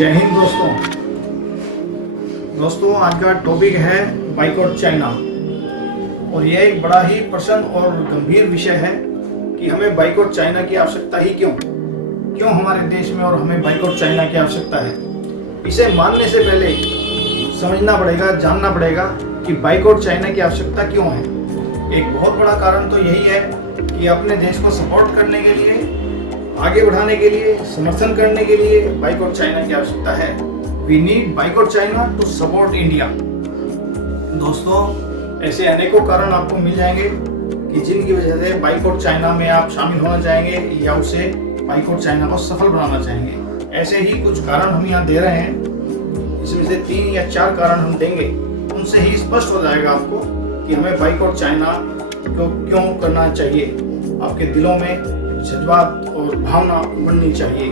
जय हिंद दोस्तों आज का टॉपिक है बाइकआउट चाइना। और यह एक बड़ा ही प्रश्न और गंभीर विषय है कि हमें बाइकआउट चाइना की आवश्यकता ही क्यों हमारे देश में और हमें बाइकआउट चाइना की आवश्यकता है। इसे मानने से पहले समझना पड़ेगा, जानना पड़ेगा कि बाइकआउट चाइना की आवश्यकता क्यों है। एक बहुत बड़ा कारण तो यही है कि अपने देश को सपोर्ट करने के लिए, आगे बढ़ाने के लिए, समर्थन करने के लिए बाइकआउट चाइना की आवश्यकता है। We need boycott China to support India. दोस्तों, ऐसे अनेकों कारण आपको मिल जाएंगे कि जिनकी वजह से बाइकआउट चाइना में आप शामिल होना चाहेंगे या उसे बाइकआउट चाइना को सफल बनाना चाहेंगे। ऐसे ही कुछ कारण हम यहाँ दे रहे हैं, इसमें से 3 या 4 कारण हम देंगे। उनसे ही स्पष्ट हो जाएगा आपको कि हमें बाइकआउट चाइना को क्यों करना चाहिए। आपके दिलों में जज्बात और भावना बढ़नी चाहिए।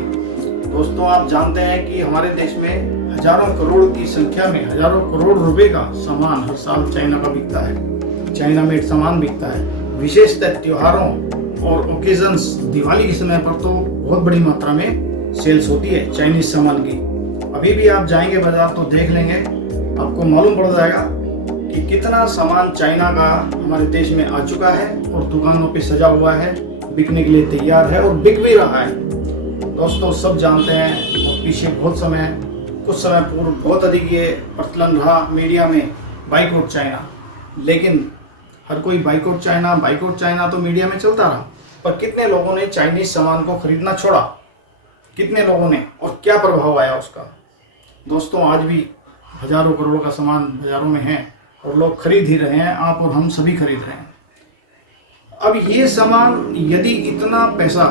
दोस्तों, आप जानते हैं कि हमारे देश में हजारों करोड़ की संख्या में हजारों करोड़ रुपए का सामान हर साल चाइना का बिकता है। चाइना मेड सामान बिकता है। विशेषतः त्योहारों और ओकेजन्स, दिवाली के समय पर तो बहुत बड़ी मात्रा में सेल्स होती है चाइनीज सामान की। अभी भी आप जाएंगे बाजार तो देख लेंगे, आपको मालूम पड़ जाएगा कि कितना सामान चाइना का हमारे देश में आ चुका है और दुकानों पे सजा हुआ है, बिकने के लिए तैयार है और बिक भी रहा है। दोस्तों, सब जानते हैं और पीछे कुछ समय पूर्व बहुत अधिक ये प्रचलन रहा मीडिया में बाइकआउट चाइना। लेकिन हर कोई बाइकआउट चाइना तो मीडिया में चलता रहा, पर कितने लोगों ने चाइनीज सामान को खरीदना छोड़ा? कितने लोगों ने, और क्या प्रभाव आया उसका? दोस्तों, आज भी हजारों करोड़ का सामान बाजारों में है और लोग खरीद ही रहे हैं, आप और हम सभी खरीद रहे हैं। अब ये सामान, यदि इतना पैसा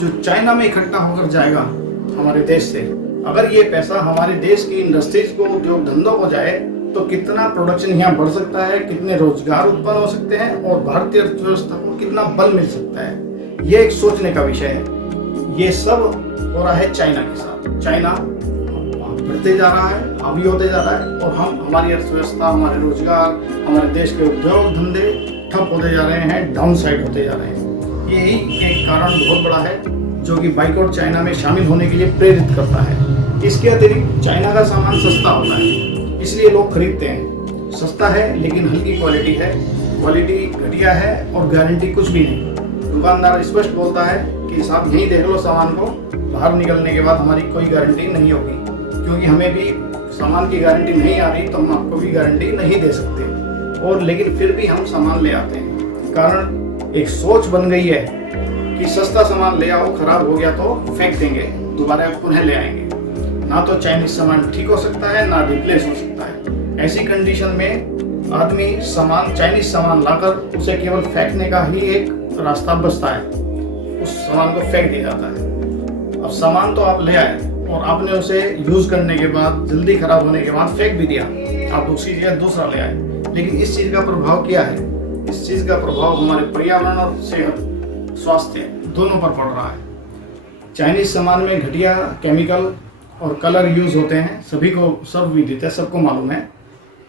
जो चाइना में इकट्ठा होकर जाएगा हमारे देश से, अगर ये पैसा हमारे देश की इंडस्ट्रीज को, उद्योग धंधों को जाए, तो कितना प्रोडक्शन यहाँ बढ़ सकता है, कितने रोजगार उत्पन्न हो सकते हैं और भारतीय अर्थव्यवस्था को कितना बल मिल सकता है। ये एक सोचने का विषय है। ये सब हो रहा है चाइना के साथ। चाइना बढ़ते जा रहा है, हावी होते जा रहा है और हमारी अर्थव्यवस्था, हमारे रोजगार, हमारे देश के उद्योग धंधे ठप होते जा रहे हैं, डाउन साइड होते जा रहे हैं। यही एक कारण बहुत बड़ा है जो कि बाइकआउट चाइना में शामिल होने के लिए प्रेरित करता है। इसके अतिरिक्त चाइना का सामान सस्ता होता है, इसलिए लोग खरीदते हैं। सस्ता है लेकिन हल्की क्वालिटी है, क्वालिटी घटिया है और गारंटी कुछ भी नहीं। दुकानदार स्पष्ट बोलता है कि साहब यहीं देख लो सामान को, बाहर निकलने के बाद हमारी कोई गारंटी नहीं होगी, क्योंकि हमें भी सामान की गारंटी नहीं आ रही तो हम आपको भी गारंटी नहीं दे सकते। और लेकिन फिर भी हम सामान ले आते हैं। कारण एक सोच बन गई है कि सस्ता सामान ले आओ, खराब हो गया तो फेंक देंगे, दोबारा पुनः ले आएंगे। ना तो चाइनीज सामान ठीक हो सकता है, ना रिप्लेस हो सकता है। ऐसी कंडीशन में आदमी चाइनीज सामान लाकर उसे केवल फेंकने का ही एक रास्ता बचता है। उस सामान को फेंक दिया जाता है। अब सामान तो आप ले आए और आपने उसे यूज करने के बाद, जल्दी खराब होने के बाद फेंक भी दिया, आप दूसरी जगह दूसरा ले आए। लेकिन इस चीज का प्रभाव क्या है? इस चीज का प्रभाव हमारे पर्यावरण और सेहत, स्वास्थ्य दोनों पर पड़ रहा है। चाइनीज सामान में घटिया केमिकल और कलर यूज होते हैं, सब विदित है, सबको मालूम है।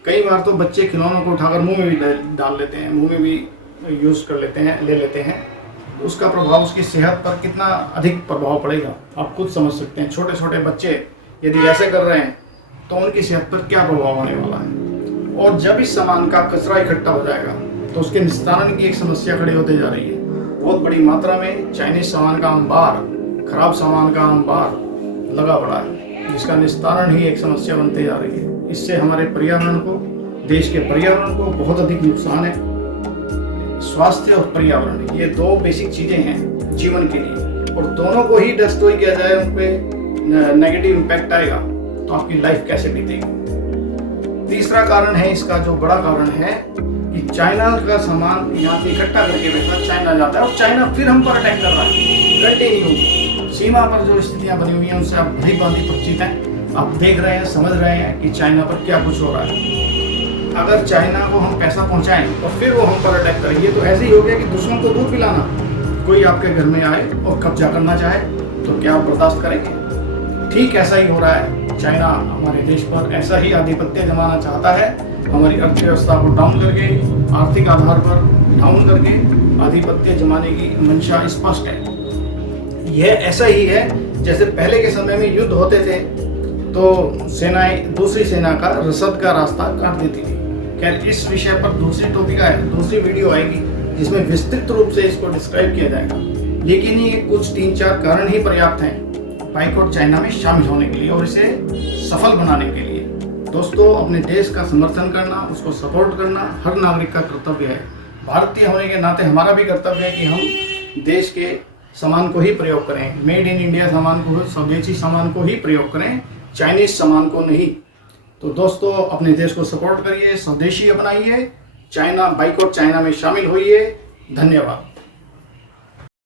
कई बार तो बच्चे खिलौनों को उठाकर मुंह में भी डाल लेते हैं, मुंह में भी यूज कर लेते हैं, ले लेते हैं। उसका प्रभाव उसकी सेहत पर कितना अधिक प्रभाव पड़ेगा आप खुद समझ सकते हैं। छोटे छोटे बच्चे यदि ऐसे कर रहे हैं तो उनकी सेहत पर क्या प्रभाव होने वाला है। और जब इस सामान का कचरा इकट्ठा हो जाएगा तो उसके निस्तारण की एक समस्या खड़ी होते जा रही है। बहुत बड़ी मात्रा में चाइनीज सामान का अंबार, खराब सामान का अंबार लगा पड़ा है, जिसका निस्तारण ही एक समस्या बनते जा रही है। इससे हमारे पर्यावरण को, देश के पर्यावरण को बहुत अधिक नुकसान है। स्वास्थ्य और पर्यावरण, ये 2 बेसिक चीजें हैं जीवन के लिए, और दोनों को ही डिस्ट्रॉय किया जाए, उन पे नेगेटिव इम्पैक्ट आएगा तो आपकी लाइफ कैसे बीतेगी। तीसरा कारण है इसका, जो बड़ा कारण है कि चाइना का सामान यहाँ से इकट्ठा करके पैसा चाइना जाता है और चाइना फिर हम पर अटैक कर रहा है कंटिन्यू। सीमा पर जो स्थितियां बनी हुई हैं उनसे आप भली भांति परिचित हैं, आप देख रहे हैं, समझ रहे हैं कि चाइना पर क्या कुछ हो रहा है। अगर चाइना को हम पैसा पहुंचाएं और फिर वो हम पर अटैक करें, ये तो ऐसे ही हो गया कि दुश्मन को दूध पिलाना। कोई आपके घर में आए और कब्जा करना चाहे तो क्या आप बर्दाश्त करेंगे? ठीक ऐसा ही हो रहा है। चाइना हमारे देश पर ऐसा ही आधिपत्य जमाना चाहता है, हमारी अर्थव्यवस्था को डाउन करके, आर्थिक आधार पर डाउन करके आधिपत्य जमाने की मंशा स्पष्ट है। यह ऐसा ही है जैसे पहले के समय में युद्ध होते थे तो सेनाएं दूसरी सेना का रसद का रास्ता काट देती थी। खैर, इस विषय पर दूसरी वीडियो आएगी जिसमें विस्तृत रूप से इसको डिस्क्राइब किया जाएगा। लेकिन ये कुछ 3-4 कारण ही पर्याप्त हैं बाइकॉट चाइना में शामिल होने के लिए और इसे सफल बनाने के लिए। दोस्तों, अपने देश का समर्थन करना, उसको सपोर्ट करना हर नागरिक का कर्तव्य है। भारतीय होने के नाते हमारा भी कर्तव्य है कि हम देश के सामान को ही प्रयोग करें, मेड इन इंडिया सामान को, स्वदेशी सामान को ही प्रयोग करें, चाइनीज सामान को नहीं। तो दोस्तों, अपने देश को सपोर्ट करिए, स्वदेशी अपनाइए, चाइना बाइकॉट चाइना में शामिल होइए। धन्यवाद।